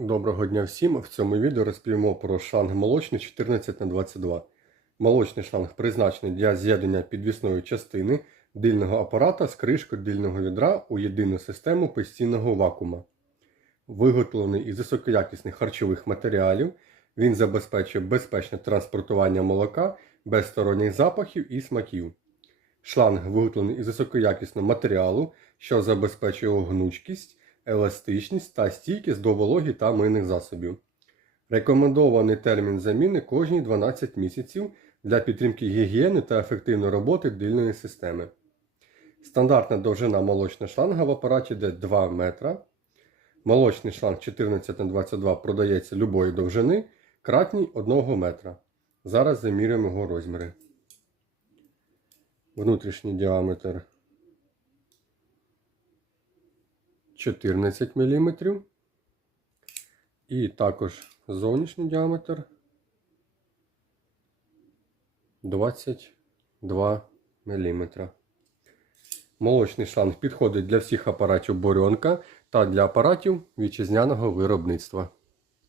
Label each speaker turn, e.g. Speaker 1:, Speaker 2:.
Speaker 1: Доброго дня всім! В цьому відео розповімо про шланг молочний 14х22. Молочний шланг призначений для з'єднання підвісної частини дильного апарата з кришкою дильного відра у єдину систему постійного вакуума. Виготовлений із високоякісних харчових матеріалів, він забезпечує безпечне транспортування молока без сторонніх запахів і смаків. Шланг виготовлений із високоякісного матеріалу, що забезпечує його гнучкість, еластичність та стійкість до вологі та мийних засобів. Рекомендований термін заміни кожні 12 місяців для підтримки гігієни та ефективної роботи дильної системи. Стандартна довжина молочного шланга в апараті де 2 метра. Молочний шланг 14х22 продається любої довжини, кратній 1 метра. Зараз замірюємо його розміри. Внутрішній діаметр 14 мм. І також зовнішній діаметр 22 мм. Молочний шланг підходить для всіх апаратів борьонка та для апаратів вітчизняного виробництва.